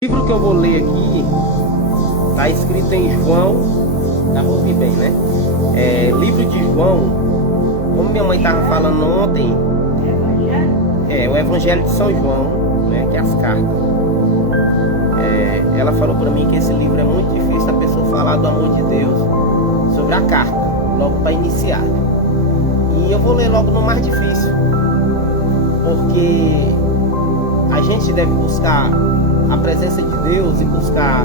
O livro que eu vou ler aqui está escrito em João, tá, vou ouvir bem, né? Livro de João, como minha mãe estava falando ontem, o Evangelho de São João, né? Que é as cartas. Ela falou para mim que esse livro é muito difícil a pessoa falar do amor de Deus sobre a carta, logo para iniciar. E eu vou ler logo no mais difícil, porque a gente deve buscar a presença de Deus e buscar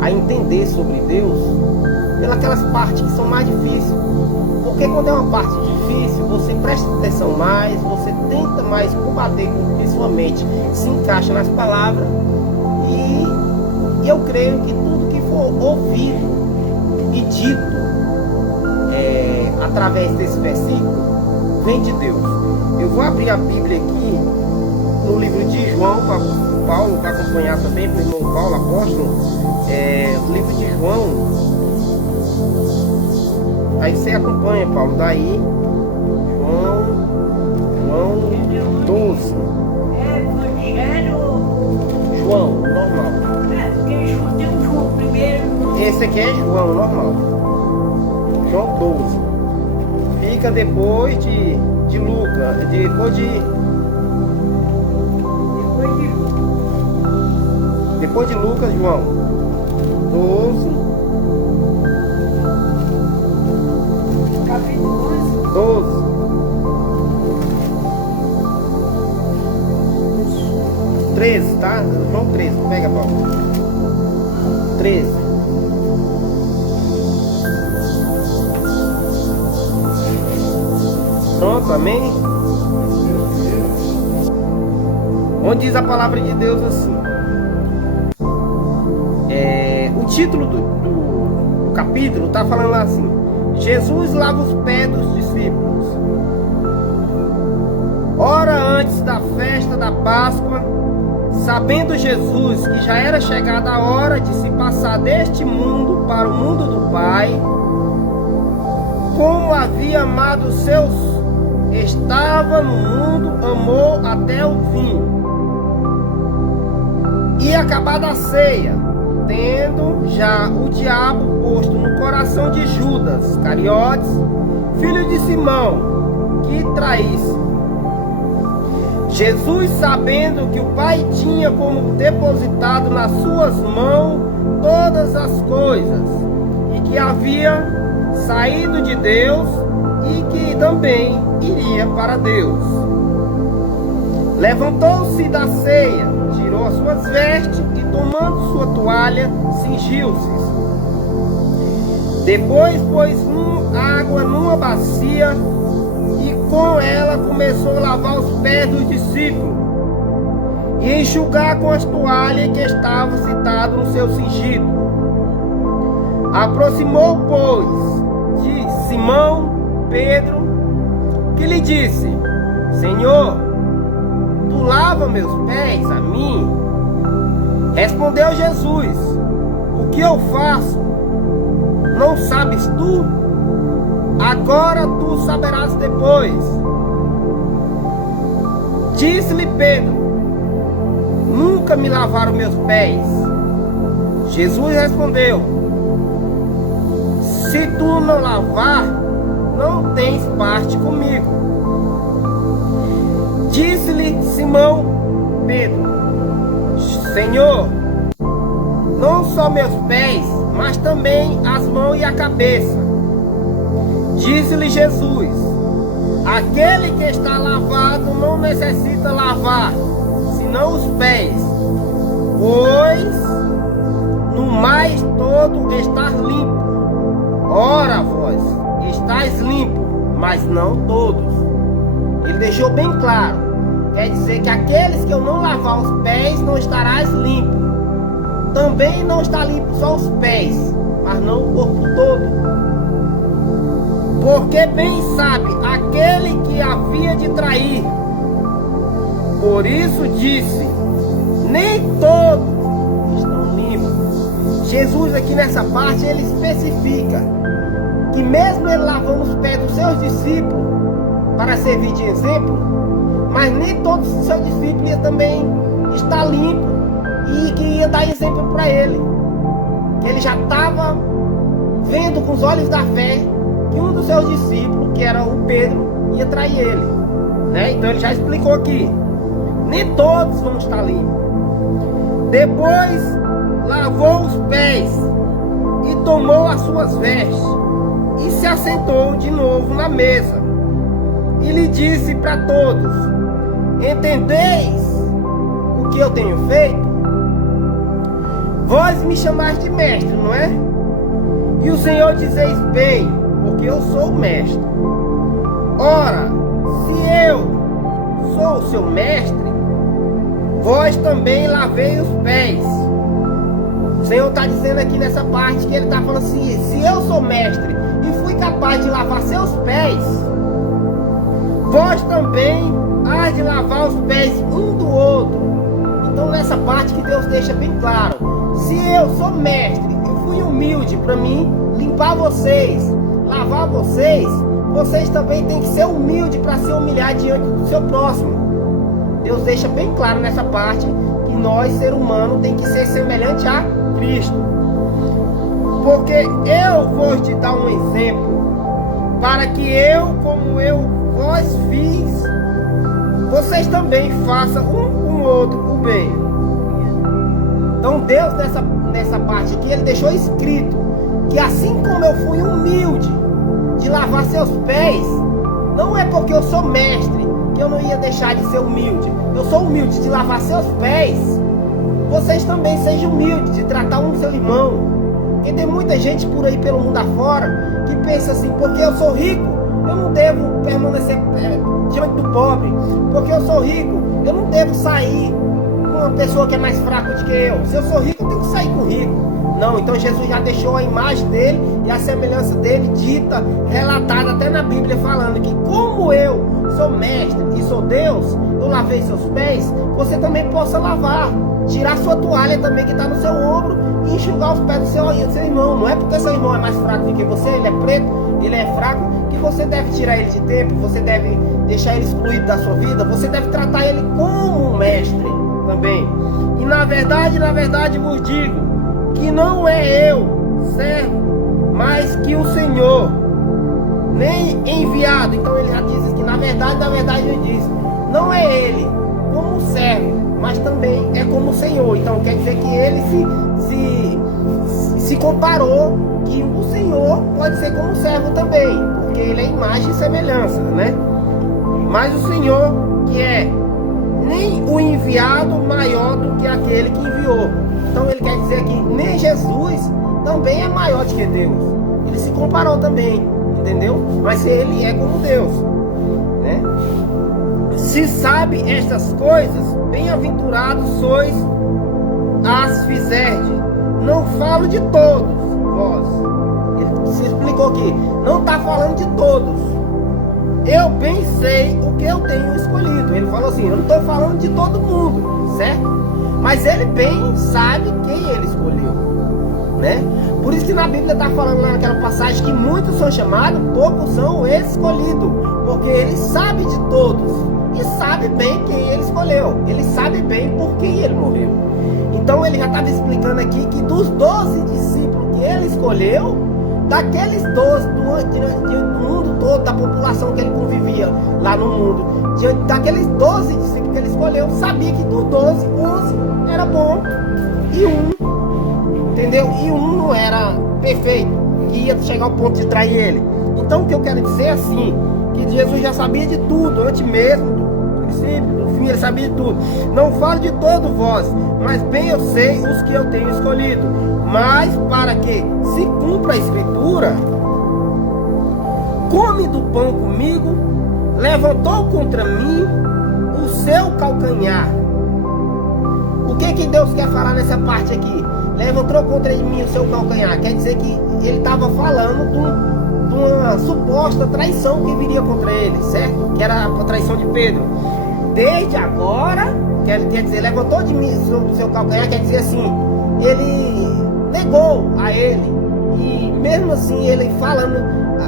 a entender sobre Deus pelas partes que são mais difíceis. Porque quando é uma parte difícil, você presta atenção mais, você tenta mais combater com que sua mente se encaixa nas palavras. E eu creio que tudo que for ouvido e dito através desse versículo vem de Deus. Eu vou abrir a Bíblia aqui no livro de João, para Paulo está acompanhado também pelo irmão Paulo, apóstolo. O livro de João. Aí você acompanha, Paulo, daí João 12. João, normal. Tem um João primeiro. Esse aqui é João, normal. João 12. Fica depois de Lucas, depois de Lucas, João 12. Capítulo 12. 13, tá? João 13, pega, Paulo. 13. Pronto, amém? Onde diz a palavra de Deus assim. O título do capítulo está falando assim: Jesus lava os pés dos discípulos. Ora antes da festa da Páscoa, sabendo Jesus que já era chegada a hora de se passar deste mundo para o mundo do Pai, como havia amado os seus, estava no mundo, amou até o fim. E acabada a ceia, tendo já o diabo posto no coração de Judas Iscariotes, filho de Simão, que traísse, Jesus, sabendo que o Pai tinha como depositado nas suas mãos todas as coisas, e que havia saído de Deus e que também iria para Deus, levantou-se da ceia, tirou as suas vestes e, tomando sua toalha, cingiu-se. Depois pôs água numa bacia e com ela começou a lavar os pés dos discípulos e enxugar com as toalhas que estavam citadas no seu cingido. Aproximou, pois, de Simão Pedro, que lhe disse: Senhor, tu lava meus pés a mim? Respondeu Jesus: o que eu faço, não sabes tu? Agora tu saberás depois. Disse-lhe Pedro: nunca me lavaram meus pés. Jesus respondeu: se tu não lavar, não tens parte comigo. Disse-lhe Simão Pedro: Senhor, não só meus pés, mas também as mãos e a cabeça. Disse-lhe Jesus: aquele que está lavado não necessita lavar, senão os pés, pois no mais todo estar limpo. Ora, vós estáis limpo, mas não todos. Ele deixou bem claro. Quer dizer que aqueles que eu não lavar os pés, não estarás limpo. Também não está limpo só os pés, mas não o corpo todo. Porque bem sabe aquele que havia de trair. Por isso disse: nem todos estão limpos. Jesus aqui nessa parte ele especifica que mesmo ele lavando os pés dos seus discípulos para servir de exemplo, mas nem todos os seus discípulos também estão limpos e que ia dar exemplo para ele. Que ele já estava vendo com os olhos da fé que um dos seus discípulos, que era o Pedro, ia trair ele, né? Então ele já explicou aqui. Nem todos vão estar limpos. Depois lavou os pés e tomou as suas vestes e se assentou de novo na mesa e lhe disse para todos: entendeis o que eu tenho feito? Vós me chamais de mestre, não é? E o Senhor dizeis bem, porque eu sou o mestre. Ora, se eu sou o seu mestre, vós também lavei os pés. O Senhor está dizendo aqui nessa parte que ele está falando assim: se eu sou mestre e fui capaz de lavar seus pés, vós também há de lavar os pés um do outro. Então nessa parte que Deus deixa bem claro: se eu sou mestre e fui humilde para mim limpar vocês, lavar vocês, vocês também têm que ser humildes para se humilhar diante do seu próximo. Deus deixa bem claro nessa parte que nós, ser humano, tem que ser semelhante a Cristo. Porque eu vou te dar um exemplo, para que eu, como eu vos fiz, vocês também façam um com o outro o bem. Então Deus nessa parte aqui, ele deixou escrito que assim como eu fui humilde de lavar seus pés, não é porque eu sou mestre que eu não ia deixar de ser humilde. Eu sou humilde de lavar seus pés, vocês também sejam humildes de tratar um seu irmão. Porque tem muita gente por aí pelo mundo afora que pensa assim: porque eu sou rico, eu não devo permanecer diante do pobre. Porque eu sou rico, eu não devo sair com uma pessoa que é mais fraca do que eu. Se eu sou rico, eu tenho que sair com o rico. Não, então Jesus já deixou a imagem dele e a semelhança dele dita, relatada até na Bíblia, falando que como eu sou mestre e sou Deus, eu lavei seus pés, você também possa lavar, tirar sua toalha também que está no seu ombro e enxugar os pés do seu irmão. Não é porque seu irmão é mais fraco do que você, ele é preto, ele é fraco, que você deve tirar ele de tempo, você deve deixar ele excluído da sua vida, você deve tratar ele como um mestre também. E na verdade vos digo que não é eu, servo, mas que o Senhor, nem enviado. Então ele já diz que na verdade ele diz, não é ele como servo, mas também é como o Senhor. Então quer dizer que ele se comparou que o Senhor pode ser como servo também, porque ele é imagem e semelhança, né? Mas o Senhor, que é nem o enviado maior do que aquele que enviou. Então ele quer dizer que nem Jesus também é maior do que Deus. Ele se comparou também, entendeu? Mas ele é como Deus, né? Se sabe estas coisas, bem-aventurados sois as fizerdes. Não falo de todos vós. Ele se explicou aqui. Não está falando de todos. Eu bem sei o que eu tenho escolhido. Ele falou assim: eu não estou falando de todo mundo, certo? Mas ele bem sabe quem ele escolheu, né? Por isso que na Bíblia está falando lá naquela passagem que muitos são chamados, poucos são escolhidos. Porque ele sabe de todos e sabe bem quem ele escolheu. Ele sabe bem por quem ele morreu. Então ele já estava explicando aqui que dos 12 discípulos que ele escolheu, daqueles 12 do mundo todo, da população que ele convivia lá no mundo, diante daqueles 12 discípulos que ele escolheu, sabia que dos 12, 11 era bom e um, entendeu? E um não era perfeito, que ia chegar ao ponto de trair ele. Então o que eu quero dizer é assim, que Jesus já sabia de tudo, antes mesmo do princípio, do fim, ele sabia de tudo. Não falo de todo vós, mas bem eu sei os que eu tenho escolhido. Mas para que se cumpra a escritura, come do pão comigo, levantou contra mim o seu calcanhar. O que Deus quer falar nessa parte aqui? Levantou contra mim o seu calcanhar. Quer dizer que ele estava falando de uma suposta traição que viria contra ele, certo? Que era a traição de Pedro. Desde agora, quer dizer, levantou de mim o seu calcanhar, quer dizer assim, ele negou a ele. E mesmo assim ele falando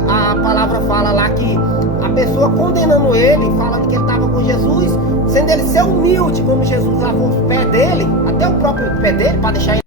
a palavra fala lá que a pessoa condenando ele, falando que ele estava com Jesus, sendo ele ser humilde, como Jesus lavou o pé dele, até o próprio pé dele, para deixar ele